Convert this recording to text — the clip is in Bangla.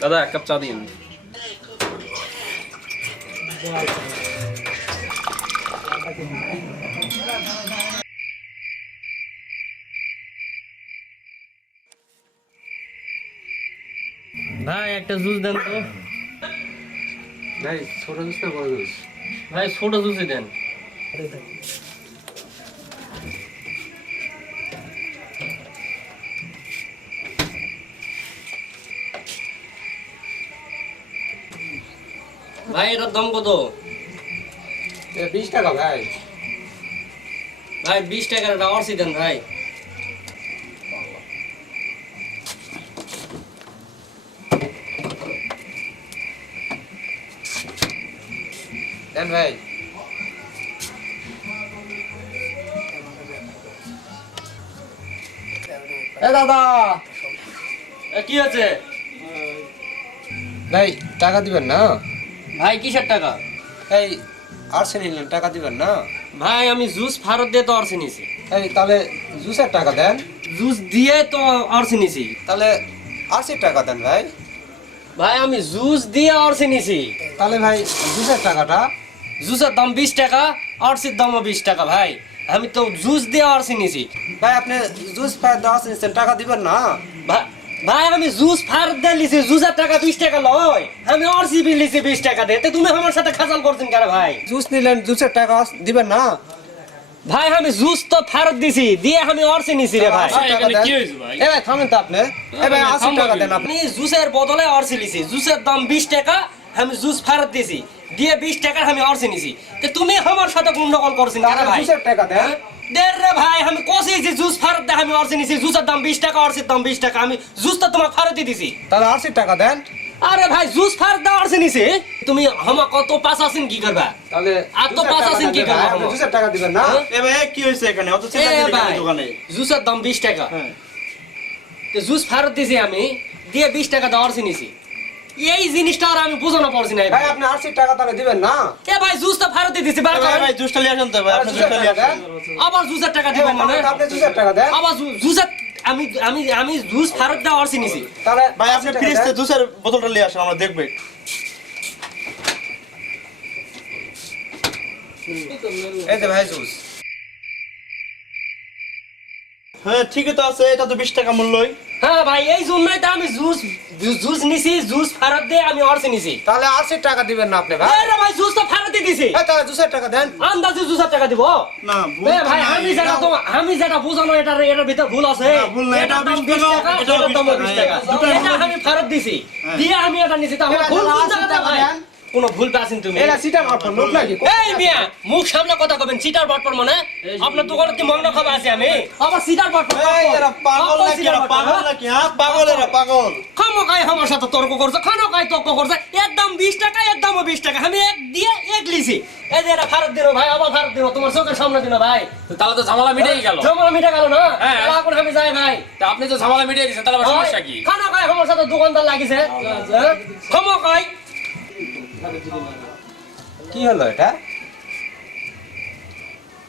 দাদা এক কাপ চা দিন। ভাই একটা জুস দেন তো। ভাই ছোট জুস না বড় জুস। ভাই ছোট জুসই দেন। ভাই এটার দাম কত? বিশ টাকা ভাই। ভাই বিশ টাকার একটা অর্সি দেন ভাই। দেন ভাই। এ দাদা। কি আছে ভাই টাকা দিবেন না? ভাই কিসের টাকা? এই আর্টসে নিলেন টাকা দিবেন না? ভাই আমি জুস ফেরত দিয়ে তো অর্সি নিছি। এই তাহলে জুসের টাকা দেন। জুস দিয়ে তো অর্সি নিছি। তাহলে আশির টাকা দেন ভাই। ভাই আমি জুস দিয়ে অর্সি নিছি। তাহলে ভাই জুসের টাকাটা? জুসের দাম বিশ টাকা অর্সির দামও বিশ টাকা ভাই। আমি তো জুস দিয়ে অর্সি নিছি। ভাই আপনি জুস ফেরত দেওয়া নিচ্ছেন টাকা দিবেন না? ভা- ভাই আমি জুস ফেরত দিয়ে লিছি জুসের টাকা বিশ টাকা লয়। আমি অর্সি বিল লিছি বিশ টাকা দিয়ে। তো তুমি আমার সাথে খাজাল করছেন কেন ভাই? জুস নিলেন জুসের টাকা দিবেন না? ভাই আমি জুস তো ফেরত দিছি দিয়ে আমি অর্সি নিছি রে ভাই। টাকা দেন। এ ভাই থামেন তো আপনি। এ ভাই আশি টাকা দেন আপনি। জুসের বদলে অর্সি লিছি জুসের দাম বিশ টাকা আমি জুস ফেরত দিছি। দিয়ে বিশ টাকা আমি অর্সি নিছি। তো তুমি আমার সাথে গন্ডগোল করছেন কেন ভাই? জুসের টাকা দেন। রে ভাই আমি কষেছি জুস ফেরত দে আমি অর্সি নিছি। জুসের দাম বিশ টাকা অর্সির দাম বিশ টাকা। আমি জুস তো তোমাকে ফেরতই দিছি। তাহলে আশি টাকা দেন। আরে ভাই জুস ফেরত দে অর্সি নিছি। তুমি হামা কত পাস আছেন কি করবা? তাহলে আর তো পাঁচ আছেন কি করব আপনি জুসের টাকা দিবেন না? হ্যাঁ? এ ভাই কি হয়েছে এখানে? অত চিন্তা ভাই দোকানে। জুসের দাম বিশ টাকা। হ্যাঁ। তো জুস ফেরত দিছি আমি দিয়ে বিশ টাকা দিয়ে অর্সি নিছি। এই জিনিসটা আর আমি বোঝানো পারছি না ভাই আপনি আশি টাকা তাহলে দিবেন না? এ ভাই জুস তো ফেরত দিছি বার করেন। ভাই জুসটা নিয়ে আসেন তো ভাই আপনি জুসটা নিয়ে আবার জুসের টাকা দিবেন মানে? আপনি জুসের টাকা দেন। আবার জুসের আমি আমি আমি জুস ফেরত দেওয়া তাহলে ভাই আপনি টাকা ফ্রিজ থেকে জুসের বোতলটা নিয়ে আসেন আমরা দেখবে। এই যে ভাই জুস। হ্যাঁ ঠিকই তো আছে এটা তো বিশ টাকা মূল্যই। হ্যাঁ ভাই এই জন্যই তো আমি জুস জুস নিছি জুস ফেরত দিয়ে আমি অর্সি নিছি। তাহলে আশি টাকা দিবেন না আপনি ভাই? আরে ভাই জুস তো ফেরত দিয়ে দিছি। এই তাহলে জুসের টাকা দেন। আন্দাজে জুসের টাকা দিব? না ভুল এ ভাই আমি যেটা এটা- তো আমি যেটা বোঝানো এটা এটার ভিতর ভুল আছে। ভুল না, এটার দাম 20 20 টাকা, এটাও 20 20 টাকা এটা আমি ফেরত দিছি। হ্যাঁ। দিয়ে আমি এটা নিছি তাহলে ভুল কোন জায়গাতে ভাই। কোনো ভুল পাচ্ছেন তুমি? এরা সিটা মারফত লোক নাকি এই মিয়া মুখ সামনে কথা কবেন সিটার বটপর মানে? আপনার দোকানে কি মগ্ন খাবার আছে আমি? আবার সিটার বটপর এই এরা পাগল নাকি এরা পাগল নাকি হ্যাঁ? পাগল এরা পাগল। খামো গায়ে আমার সাথে তর্ক করছে খানো গায়ে তর্ক করছে। একদম বিশ টাকা একদমও বিশ টাকা। আমি এক দিয়ে এক লিছি। এই যে এটা ভারত দিন ভাই আবার ভারত দিন তোমার চোখের সামনে দিন ভাই। তাহলে তো ঝামেলা মিটেই গেল। জমা মিটে গেল না? হ্যাঁ। তাহলে এখন আমি যাই ভাই। তা আপনি তো ঝামেলা মিটিয়ে দিয়েছেন তাহলে সমস্যা কি? খানো গায়ে আমার সাথে দোকানদার লাগিছে। খামো গায়ে কি হলো এটা?